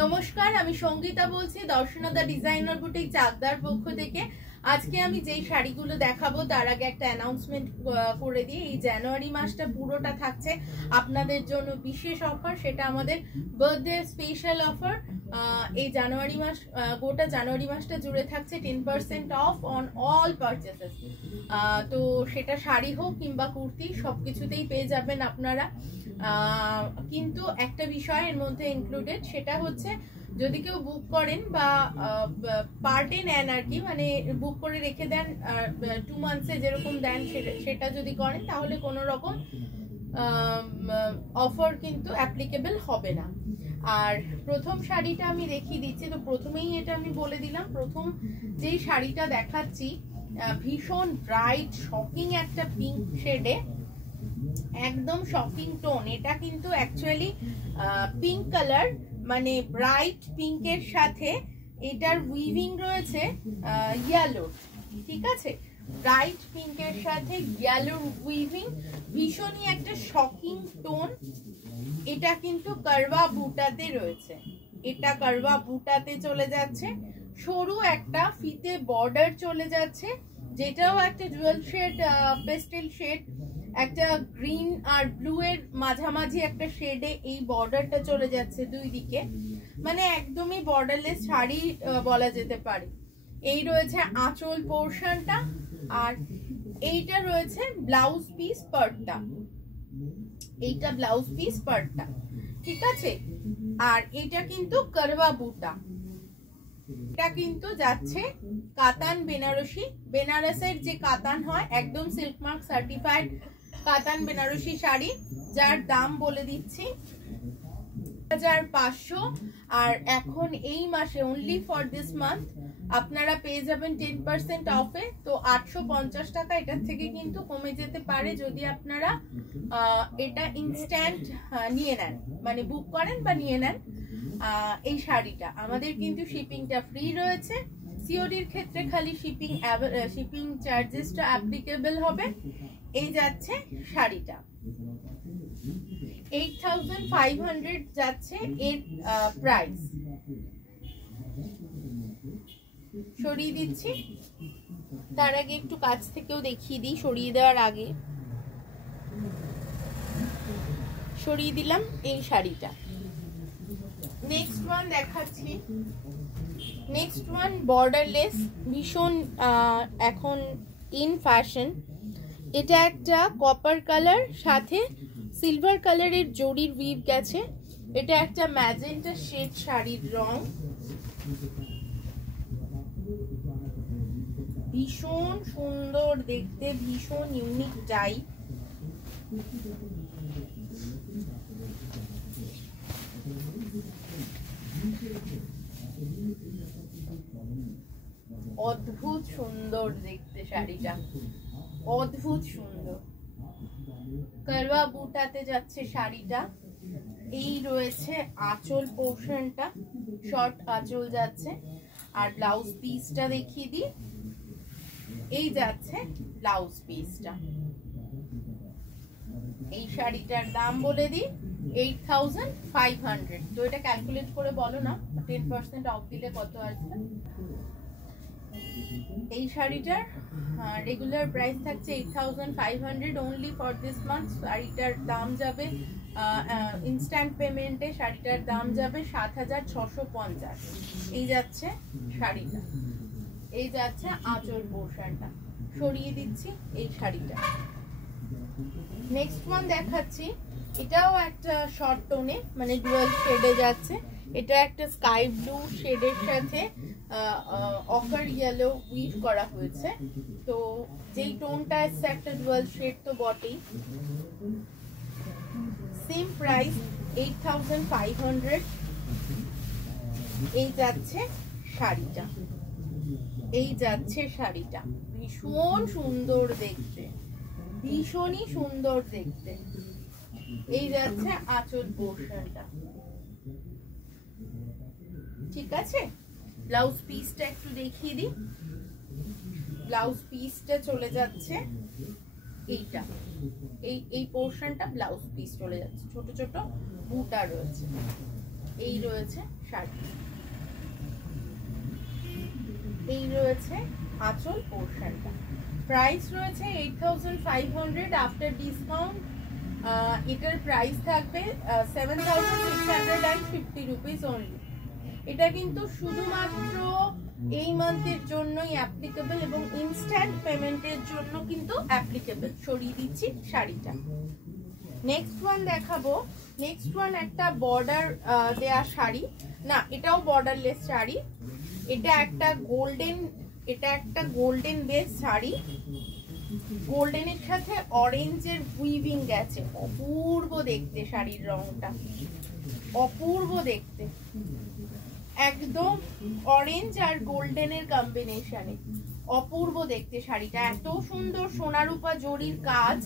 নমস্কার, আমি সঙ্গীতা বলছি দর্শনদা ডিজাইনার বুটিক চাকদার পক্ষ থেকে। আজকে আমি যেই শাড়িগুলো দেখাবো তার আগে একটা অ্যানাউন্সমেন্ট করে দিই। এই জানুয়ারি মাসটা পুরোটা থাকছে আপনাদের জন্য বিশেষ অফার, সেটা আমাদের বার্থডে স্পেশাল অফার। এই জানুয়ারি মাস, গোটা জানুয়ারি মাসটা জুড়ে থাকছে 10% অফ অন অল পারচেসেস। তো সেটা শাড়ি হোক কিংবা কুর্তি, সবকিছুতেই পেয়ে যাবেন আপনারা। কিন্তু একটা বিষয় এর মধ্যে ইনক্লুডেড, সেটা হচ্ছে যদি কেউ বুক করেন বা পার্টে নেন আর কি, মানে বুক করে রেখে দেন 2 মান্থসে যেরকম দেন সেটা যদি করেন, তাহলে কোনো রকম অফার কিন্তু অ্যাপ্লিকেবল হবে না। আর প্রথম শাড়িটা আমি দেখিয়ে দিচ্ছি। তো প্রথমেই এটা আমি বলে দিলাম, প্রথম যেই শাড়িটা দেখাচ্ছি ভীষণ ব্রাইট শকিং একটা পিঙ্ক শেডে, একদম শকিং টোন। এটা কিন্তু অ্যাকচুয়ালি পিঙ্ক কালার, মানে ব্রাইট পিঙ্কের সাথে এটার উইভিং রয়েছে ইয়েলো, ঠিক আছে? ব্রাইট পিঙ্কের সাথে ইয়েলো উইভিং, ভীষণই একটা শকিং টোন। এটা কিন্তু কারবা বুটাতে রয়েছে, এটা কারবা বুটাতে চলে যাচ্ছে, সরু একটা ফিতে বর্ডার চলে যাচ্ছে, যেটাও একটা ডুয়াল শেড পেস্টেল শেড, একটা গ্রিন আর ব্লু এর মাঝামাঝি একটা শেডে এই বর্ডারটা চলে যাচ্ছে দুই দিকে, মানে একদমই বর্ডারলেস শাড়ি বলা যেতে পারে। এই রয়েছে আঁচল পোর্শনটা, আর এইটা রয়েছে ব্লাউজ পিস পার্টটা, এইটা ব্লাউজ পিস পার্টটা, ঠিক আছে? আর এটা কিন্তু কারবা বুটা, এটা কিন্তু যাচ্ছে কাতান বেনারসি, বেনারসের যে কাতান হয় একদম সিল্ক মার্ক সার্টিফাইড কাতান বেনারসি শাড়ি, যার দাম বলে দিচ্ছি 1500। আর এখন এই মাসে অনলি ফর দিস মান্থ আপনারা পেয়ে যাবেন 10% অফে। তো 850 টাকা, এটার থেকে কিন্তু কমে যেতে পারে যদি আপনারা এটা ইনস্ট্যান্ট নিয়ে নেন, মানে বুক করেন বা নিয়ে নেন। এই শাড়িটা আমাদের কিন্তু শিপিংটা ফ্রি রয়েছে। সিওডির ক্ষেত্রে খালি শিপিং চার্জেসটা অ্যাপ্লিকেবল হবে। এই যাচ্ছে শাড়িটা 8500 যাচ্ছে এর প্রাইস। সরিয়ে দিচ্ছি, তার আগে একটু কাছ থেকেও দেখিয়ে দিই। সরিয়ে দেওয়ার আগে সরিয়ে দিলাম এই শাড়িটা। নেক্সট ওয়ান দেখাচ্ছি, নেক্সট ওয়ান বর্ডারলেস, ভীষণ এখন ইন ফ্যাশন। এটা একটা কপার কালার, সাথে সিলভার কালারের জরির উইভ গেছে। এটা একটা ম্যাজেন্টা শেড শাড়ির রং, ভীষণ সুন্দর দেখতে, ভীষণ ইউনিক ডাই। অদ্ভুত সুন্দর দেখতে শাড়িটা, অদ্ভুত সুন্দর। কারবা বুটাতে যাচ্ছে শাড়িটা। এই রয়েছে আঁচল পোর্শনটা, শর্ট আঁচল যাচ্ছে। আর ব্লাউজ পিসটা দেখিয়ে দিই, এই যাচ্ছে ব্লাউজ পিসটা। এই শাড়িটার দাম বলে দিই 8500। তো এটা ক্যালকুলেট করে বলো না, 10% অফ দিলে কত আসবে? এই শাড়িটার রেগুলার প্রাইস থাকছে 8500 অনলি ফর দিস মান্থ। শাড়িটার দাম যাবে ইনস্ট্যান্ট পেমেন্টে, শাড়িটার দাম যাবে 7650। এই যাচ্ছে শাড়িটা, এই যাচ্ছে আঁচল পোর্শনটা। সরিয়ে দিচ্ছি এই শাড়িটা। নেক্সট ওয়ান দেখাচ্ছি, এটাও একটা শর্ট টোনে, মানে ডুয়াল শেডে যাচ্ছে। এটা একটা স্কাই ব্লু শেডের সাথে অকার ইয়েলো উইভ করা হয়েছে। তো যেই টোনটা আছে একটা ডুয়াল শেড তো বটেই। Same price 8500। এই যাচ্ছে শাড়িটা, এই যাচ্ছে শাড়িটা, ভীষণ সুন্দর দেখতে, ভীষণই সুন্দর দেখতে। এই যাচ্ছে আঁচল পোর্শনটা, ঠিক আছে? ব্লাউজ পিসটা একটু দেখিয়ে দিই। ব্লাউজ পিসটা চলে যাচ্ছে এইটা, এই পোর্শনটা ব্লাউজ পিস চলে যাচ্ছে, ছোট ছোট বুটা রয়েছে। এই রয়েছে শাড়ি, এই রয়েছে আঁচল পোর্শনটা। প্রাইস রয়েছে 8500 আফটার ডিসকাউন্ট। এটার প্রাইস থাকবে 7650 রুপিস অনলি। এটা কিন্তু শুধুমাত্র এই মান্থের জন্যই অ্যাপ্লিকেবল এবং ইনস্ট্যান্ট পেমেন্টের জন্য কিন্তু অ্যাপ্লিকেবল। সরিয়ে দিচ্ছি শাড়িটা। নেক্সট ওয়ান দেখাবো। নেক্সট ওয়ান একটা বর্ডার দেয়া শাড়ি, না এটাও বর্ডারলেস শাড়ি। এটা একটা গোল্ডেন বেস শাড়ি, গোল্ডেনের সাথে অরেঞ্জের উইভিং গেছে। অপূর্ব দেখতে, শাড়ির রংটা অপূর্ব দেখতে, একদম অরেঞ্জ আর গোল্ডেনের কম্বিনেশনে অপূর্ব দেখতে শাড়িটা। এত সুন্দর সোনারূপা জরির কাজ।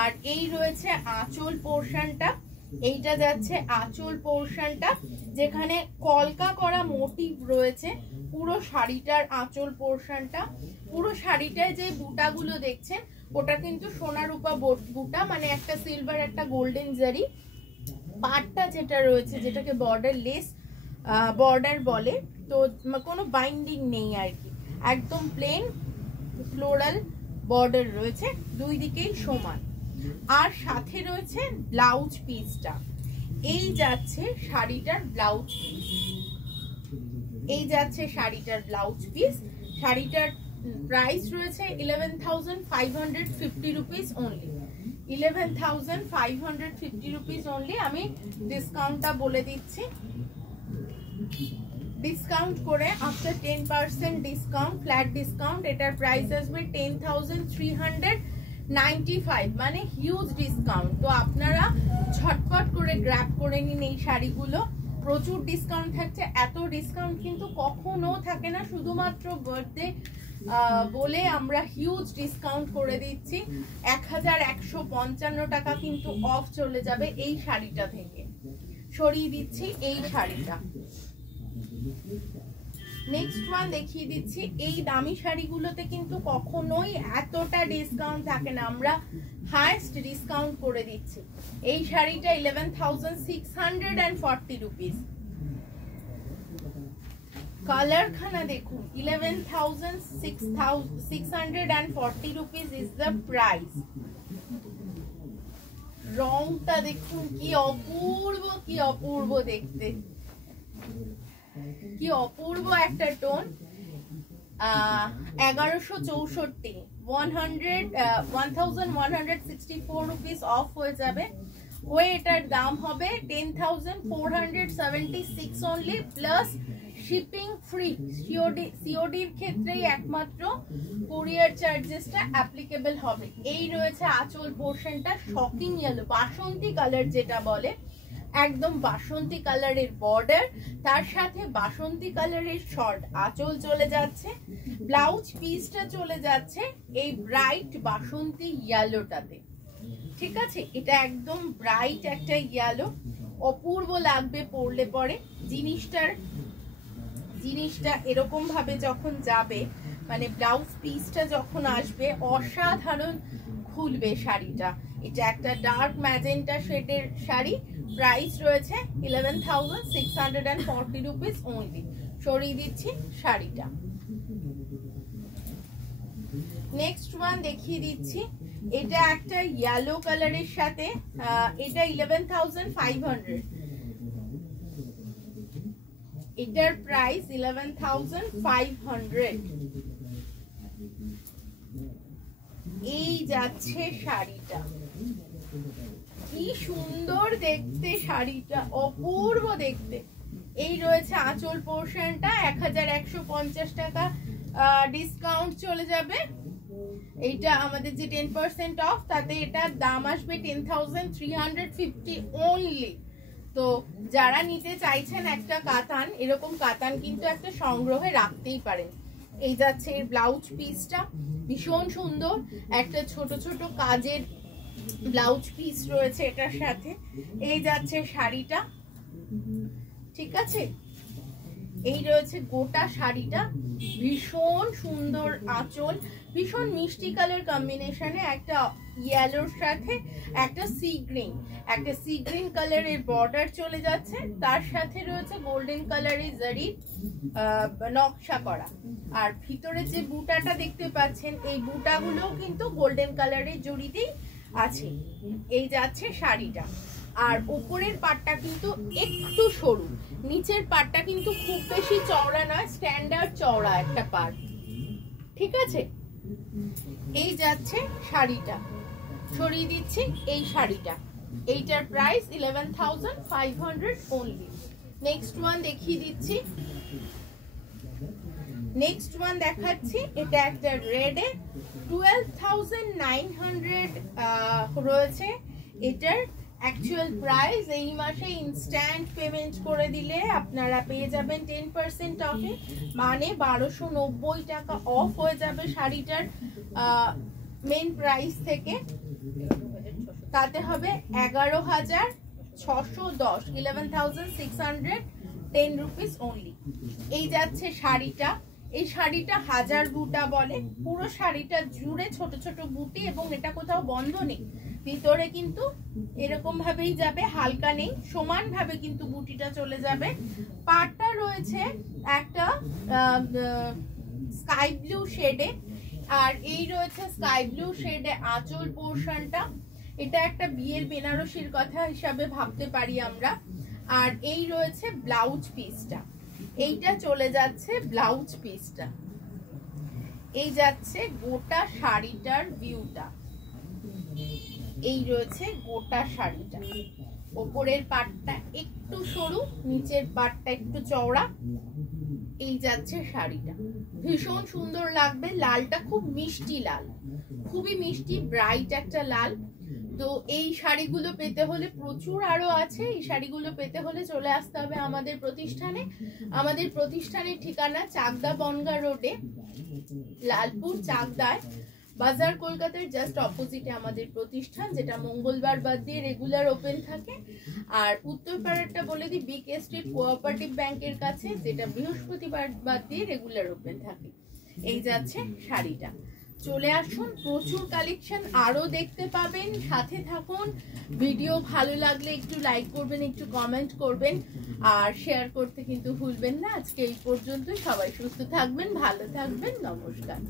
আর এই রয়েছে আঁচল পোর্শনটা, এইটা যাচ্ছে আঁচল পোর্শনটা, যেখানে কলকা করা মোটিভ রয়েছে পুরো শাড়িটার আঁচল পোর্শনটা। পুরো শাড়িটায় যে বুটাগুলো দেখছেন ওটা কিন্তু সোনারূপা বুটা, মানে একটা সিলভার একটা গোল্ডেন জারি। পাটটা যেটা রয়েছে, যেটাকে বর্ডারলেস বর্ডার বলে, তো কোনো বাইন্ডিং নেই আর কি, একদম প্লেন ফ্লোরাল বর্ডার রয়েছে, দুই দিকেই সমান। আর সাথে রয়েছে ব্লাউজ পিসটা। এই যাচ্ছে শাড়িটার ব্লাউজ পিস, এই যাচ্ছে শাড়িটার ব্লাউজ পিস। শাড়িটার প্রাইস রয়েছে 11550 রুপিস অনলি। 11550 rupees only. আমি ডিসকাউন্টটা বলে দিচ্ছি। ডিসকাউন্ট করে আফটার 10% ডিসকাউন্ট, ফ্ল্যাট ডিসকাউন্ট, এটার প্রাইস আসবে 10395, মানে হিউজ ডিসকাউন্ট। তো আপনারা ঝটপট করে গ্র্যাব করে নিন এই শাড়িগুলো। প্রচুর ডিসকাউন্ট থাকছে। এত ডিসকাউন্ট কিন্তু কখনো থাকে না, শুধুমাত্র বার্থডে বলে আমরা হিউজ ডিসকাউন্ট করে দিচ্ছি। 1155 টাকা কিন্তু অফ চলে যাবে এই শাড়িটা থেকে। সরিয়ে দিচ্ছি এই শাড়িটা। নেক্সট ওয়ান দেখিয়ে দিচ্ছি। এই দামি শাড়িগুলোতে কিন্তু কখনোই এতটা ডিসকাউন্ট থাকে না, আমরা হাইয়েস্ট ডিসকাউন্ট করে দিচ্ছি। এই শাড়িটা 11640 রুপিস। কালার খানা দেখুন, 11640 রুপিস ইজ দ্য প্রাইস। রংটা দেখুন কি অপূর্ব, কি অপূর্ব দেখতে, কি অপূর্ব একটা টোন। 1164 1164 রুপিস অফ হয়ে যাবে। ওয়ে এটার দাম হবে 10476 অনলি, প্লাস শিপিং ফ্রি। সিওডির ক্ষেত্রেই একমাত্র কুরিয়ার চার্জেসটা অ্যাপ্লিকেবল হবে। এই রয়েছে আঁচল পোর্শনটা, শকিং ইয়েলো, বাসন্তী কালার যেটা বলে, একদম বাসন্তী কালারের বর্ডার, তার সাথে বাসন্তী কালারের শর্ট আঁচল চলে যাচ্ছে। ব্লাউজ পিসটা চলে যাচ্ছে এই ব্রাইট বাসন্তী ইয়েলোটাতে। ঠিক আছে, এটা একদম ব্রাইট একটা ইয়েলো, অপূর্ব লাগবে পরলে পরে। জিনিসটা এরকম ভাবে যখন যাবে, মানে ব্লাউজ পিসটা যখন আসবে, অসাধারণ খুলবে শাড়িটা। এটা একটা ডার্ক ম্যাজেন্টা শেডের শাড়ি। প্রাইস রয়েছে 11640 রুপিস অনলি। সরিয়ে দিচ্ছি শাড়িটা। নেক্সট ওয়ান দেখিয়ে দিচ্ছি। এটা একটা ইয়েলো কালারের সাথে, এটা 11500। এটার প্রাইস 11500। এই যাচ্ছে শাড়িটা, কি সুন্দর দেখতে শাড়িটা, অপূর্ব দেখতে। এই রয়েছে আঁচল পোর্শনটা, 1150 টাকা ডিসকাউন্ট চলে যাবে। এইটা আমাদের যে 10% অফ, তাতে এটার দাম আসবে 10350 অনলি। তো যারা নিতে চাইছেন একটা কাতান, এরকম কাতান কিন্তু একটা সংগ্রহে রাখতেই পারেন। এই যাচ্ছে এর ব্লাউজ পিসটা, ভীষণ সুন্দর একটা ছোট ছোট কাজের ব্লাউজ পিস রয়েছে এটার সাথে। এই যাচ্ছে শাড়িটা, ঠিক আছে। এই রয়েছে গোটা শাড়িটা, ভীষণ সুন্দর আঁচল, ভীষণ মিষ্টি কালার কম্বিনেশনে একটা ইয়েলোর সাথে একটা সি গ্রিন কালারের বর্ডার চলে যাচ্ছে, তার সাথে রয়েছে গোল্ডেন কালারের জারি নকশা করা। আর ভিতরে যে বুটাটা দেখতে পাচ্ছেন, এই বুটাগুলো কিন্তু গোল্ডেন কালারের জড়িতেই আছে। এই যাচ্ছে শাড়িটা। আর উপরের পাটটা কিন্তু একটু সরু, নিচের পাটটা কিন্তু খুব বেশি চওড়া নয়, স্ট্যান্ডার্ড চওড়া একটা পাট, ঠিক আছে। এই যাচ্ছে শাড়িটা, সরিয়ে দিচ্ছি এই শাড়িটা। এইটার প্রাইস 11,500 অনলি। নেক্সট ওয়ান দেখিয়ে দিচ্ছি, নেক্সট ওয়ান দেখাচ্ছি। এটা একটা রেডে 12,900 রয়েছে। এটার অ্যাকচুয়াল প্রাইস এই মাসে ইনস্ট্যান্ট পেমেন্ট করে দিলে আপনারা পেয়ে যাবেন 10% অফে, মানে 1290 টাকা অফ হয়ে যাবে শাড়িটার মেন প্রাইস থেকে। তাতে হবে 11,610, 11,610 রুপিস অনলি। এই যাচ্ছে শাড়িটা। এই শাড়িটা হাজার বুটা বলে, পুরো শাড়িটা জুড়ে ছোট ছোট বুটি, এবং এটা কোথাও বন্ধ নেই, ভিতরে কিন্তু এরকম ভাবেই যাবে, হালকা নেই, সমান ভাবে কিন্তু বুটিটা চলে যাবে। পাটটা রয়েছে একটা স্কাই ব্লু শেডে, আর এই রয়েছে স্কাই ব্লু শেডে আঁচল পোর্শনটা। এটা একটা বিয়ের বেনারসির কথা হিসাবে ভাবতে পারি আমরা। আর এই রয়েছে ব্লাউজ পিসটা, এইটা চলে যাচ্ছে ব্লাউজ পিসটা। এই যাচ্ছে গোটা শাড়িটার ভিউটা, এই রয়েছে গোটা শাড়িটা। ওপরের পাটটা একটু সরু, নিচের পাটটা একটু চওড়া। এই যাচ্ছে শাড়িটা, ভীষণ সুন্দর লাগবে। লালটা খুব মিষ্টি লাল, খুবই মিষ্টি ব্রাইট একটা লাল। তো এই শাড়িগুলো পেতে হলে প্রচুর আরো আছে, এই শাড়িগুলো পেতে হলে চলে আসতে হবে আমাদের প্রতিষ্ঠানে। আমাদের প্রতিষ্ঠানের ঠিকানা চাকদা বনগা রোডে, লালপুর চাকদায়, বাজার কলকাতার জাস্ট অপোজিটে আমাদের প্রতিষ্ঠান, যেটা মঙ্গলবার বাদ দিয়ে রেগুলার ওপেন থাকে। আর উত্তরপাড়াটা বলে দিই, বিগ স্ট্রিট কোঅপারেটিভ ব্যাংকের কাছে, যেটা বৃহস্পতিবার বাদ দিয়ে রেগুলার ওপেন থাকে। এই যাচ্ছে শাড়িটা, চলে আসুন, প্রচুর কালেকশন আরো দেখতে পাবেন, সাথে থাকুন। ভিডিও ভালো লাগলে একটু লাইক করবেন, একটু কমেন্ট করবেন, আর শেয়ার করতে কিন্তু ভুলবেন না। আজকে এই পর্যন্ত, সবাই সুস্থ থাকবেন, ভালো থাকবেন, নমস্কার।